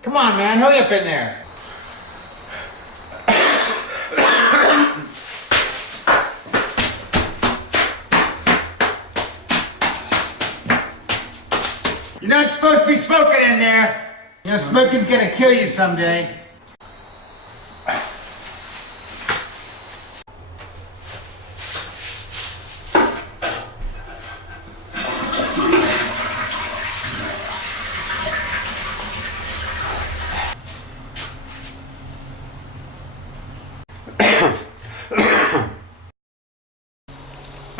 Come on, man, hurry up in there. You're not supposed to be smoking in there. You know, smoking's gonna kill you someday.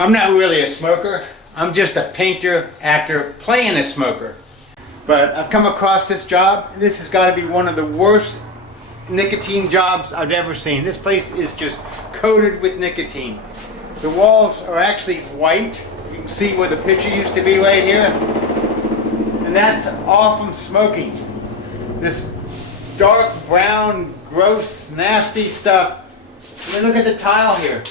I'm not really a smoker. I'm just a painter, actor, playing a smoker. But I've come across this job. This has got to be one of the worst nicotine jobs I've ever seen. This place is just coated with nicotine. The walls are actually white. You can see where the picture used to be right here. And that's all from smoking. This dark brown, gross, nasty stuff. I mean, look at the tile here.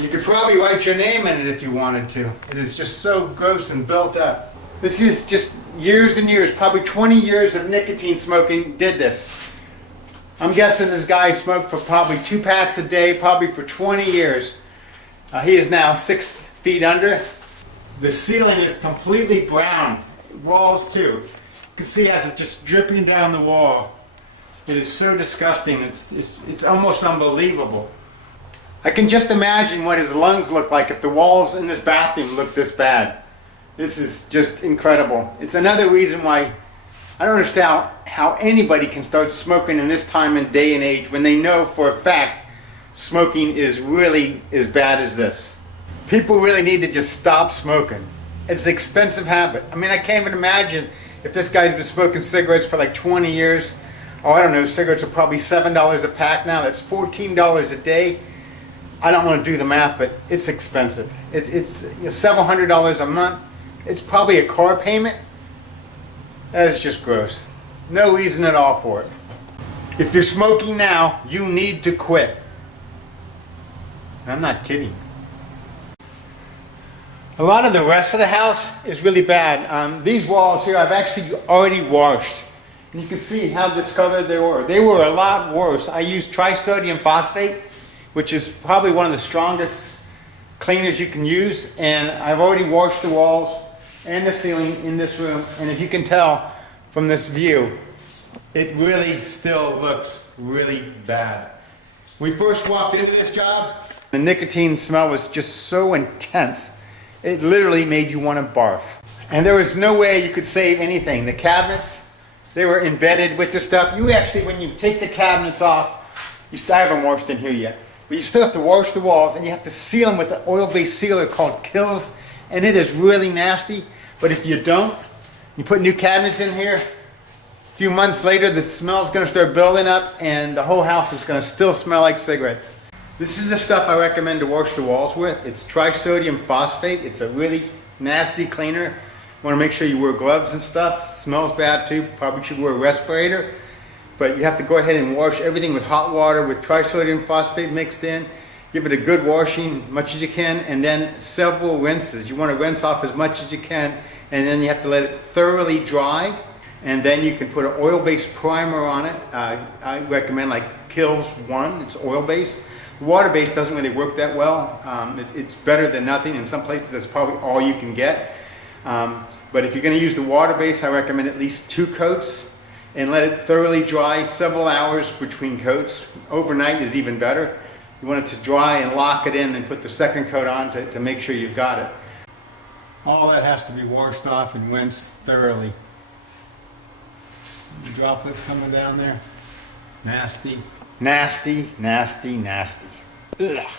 You could probably write your name in it if you wanted to. It is just so gross and built up. This is just years and years, probably 20 years of nicotine smoking did this. I'm guessing this guy smoked for probably 2 packs a day, probably for 20 years. He is now 6 feet under. The ceiling is completely brown. Walls too. You can see as it's just dripping down the wall. It is so disgusting. It's almost unbelievable. I can just imagine what his lungs look like if the walls in this bathroom look this bad. This is just incredible. It's another reason why I don't understand how anybody can start smoking in this time and day and age when they know for a fact smoking is really as bad as this. People really need to just stop smoking. It's an expensive habit. I mean, I can't even imagine if this guy's been smoking cigarettes for like 20 years. Oh, I don't know, cigarettes are probably $7 a pack now. That's $14 a day. I don't want to do the math, but it's expensive. It's you know, several $100s a month. It's probably a car payment. That is just gross. No reason at all for it. If you're smoking now, you need to quit. I'm not kidding. A lot of the rest of the house is really bad. These walls here I've actually already washed. And you can see how discolored they were. They were a lot worse. I used trisodium phosphate, which is probably one of the strongest cleaners you can use, and I've already washed the walls and the ceiling in this room, and if you can tell from this view, it really still looks really bad. We first walked into this job, the nicotine smell was just so intense, it literally made you want to barf. And there was no way you could save anything. The cabinets, they were embedded with the stuff. You actually, when you take the cabinets off, I haven't washed in here yet. But you still have to wash the walls, and you have to seal them with an oil-based sealer called Kills, and it is really nasty. But if you don't, you put new cabinets in here, a few months later the smell's going to start building up, and the whole house is going to still smell like cigarettes. This is the stuff I recommend to wash the walls with. It's trisodium phosphate. It's a really nasty cleaner. You want to make sure you wear gloves and stuff. It smells bad too. Probably should wear a respirator. But you have to go ahead and wash everything with hot water with trisodium phosphate mixed in. Give it a good washing, as much as you can, and then several rinses. You want to rinse off as much as you can, and then you have to let it thoroughly dry, and then you can put an oil-based primer on it. I recommend like Kills 1, it's oil-based. Water-based doesn't really work that well. It's better than nothing. In some places that's probably all you can get. But if you're going to use the water-based, I recommend at least 2 coats. And let it thoroughly dry, several hours between coats. Overnight is even better. You want it to dry and lock it in and put the second coat on to make sure you've got it. All that has to be washed off and rinsed thoroughly. The droplets coming down there. Nasty. Nasty, nasty, nasty. Ugh.